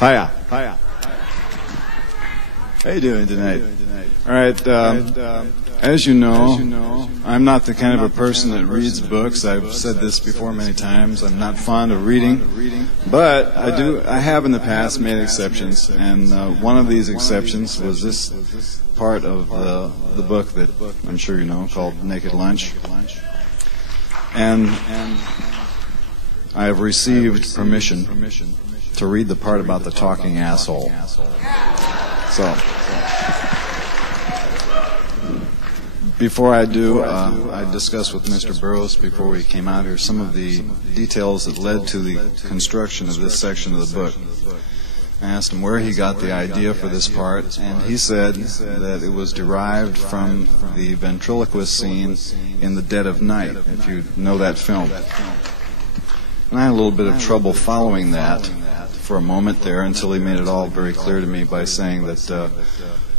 Hiya. Hiya. How you doing tonight? All right. As you know, I'm not the kind of a person that reads books. I've said this before many times. I'm not fond of reading, but I have in the past made exceptions, and one of these exceptions was this part of the book that I'm sure you know, called Naked Lunch. And I have received permission to read the part about the talking asshole. So, before I do, I discussed with Mr. Burroughs before we came out here some of the details that led to the construction of this section of the book. I asked him where he got the idea for this part, and he said that it was derived from the ventriloquist scene in The Dead of Night, if you know that film. And I had a little bit of trouble following that for a moment there until he made it all very clear to me by saying that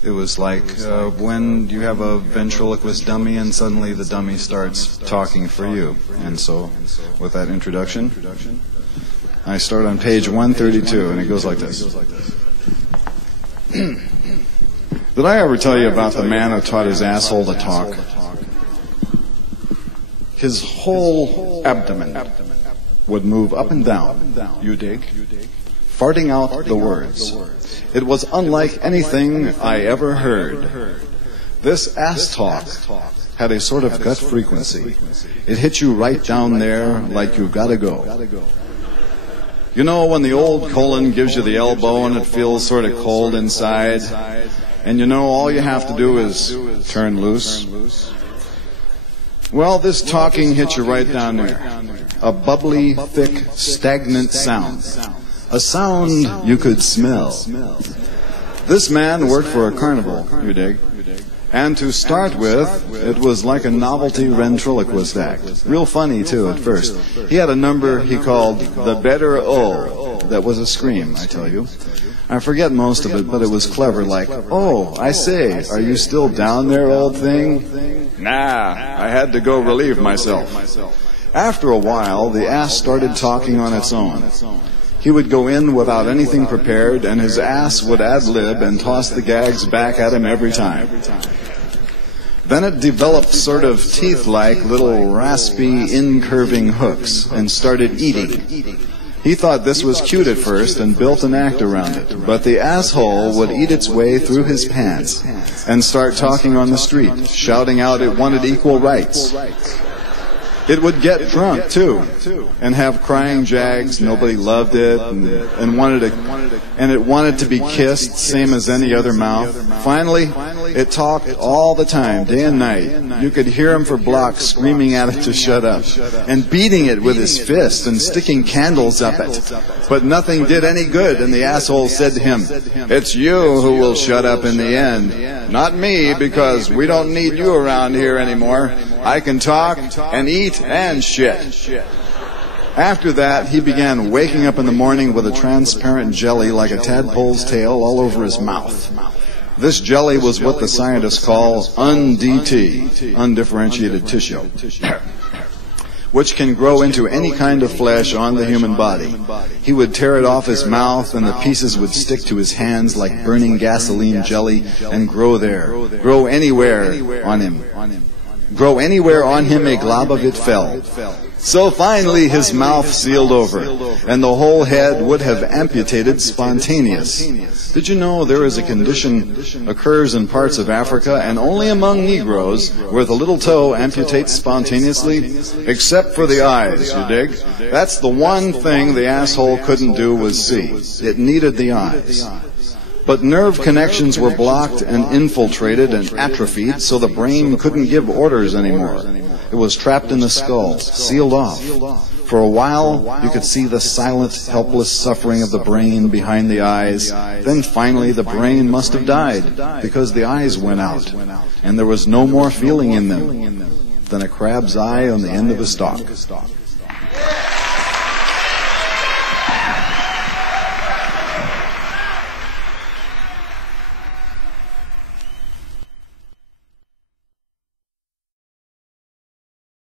it was like when you have a ventriloquist dummy and suddenly the dummy starts talking for you. And so, with that introduction, I start on page 132, and it goes like this. Did I ever tell you about the man who taught his asshole to talk? His whole abdomen would move up and down, you dig, farting out the words. It was unlike anything I ever heard. This ass talk had a sort of gut frequency. It hit you right down there like you gotta go. You know when the old colon gives you the elbow and it feels sort of cold inside, and you know all you have to do is turn loose? Well, this talking hit you right down there. A bubbly, thick, stagnant sound. A sound you could smell. This man worked for a carnival, you dig. And to start with, it was like a novelty ventriloquist act. Real funny, too, at first. He had a number he called the Better O. That was a scream, I tell you. I forget most of it, but it was clever, like, "Oh, I say, are you still down there, old thing?" "Nah, I had to go relieve myself." After a while, the ass started talking on its own. He would go in without anything prepared, and his ass would ad-lib and toss the gags back at him every time. Then it developed sort of teeth-like little raspy, incurving hooks and started eating. He thought this was cute at first and built an act around it, but the asshole would eat its way through his pants and start talking on the street, shouting out it wanted equal rights. It would get drunk, too, and have crying jags. Nobody loved it, and it wanted to be kissed, same as any other mouth. Finally, it talked all the time, day and night. You could hear him for blocks screaming at it to shut up, and beating it with his fist and sticking candles up it. But nothing did any good, and the asshole said to him, "It's you who will shut up in the end, not me, because we don't need you around here anymore. I can talk and eat and shit." After that, he began waking up in the morning with a transparent jelly like a tadpole's tail all over his mouth. This jelly was what the scientists call UNDT, undifferentiated tissue, which can grow into any kind of flesh on the human body. He would tear it off his mouth, and the pieces would stick to his hands like burning gasoline jelly and grow there, grow anywhere on him. Grow anywhere on him a glob of it fell. So finally his mouth sealed over, and the whole head would have amputated spontaneous. Did you know there is a condition occurs in parts of Africa and only among Negroes where the little toe amputates spontaneously? Except for the eyes, you dig? That's the one thing the asshole couldn't do was see. It needed the eyes. But nerve connections were blocked and infiltrated and atrophied, so the brain couldn't give orders anymore. It was trapped in the skull, sealed off. For a while, you could see the silent, helpless suffering of the brain behind the eyes. Then finally, the brain must have died, because the eyes went out, and there was no more feeling in them than a crab's eye on the end of a stalk.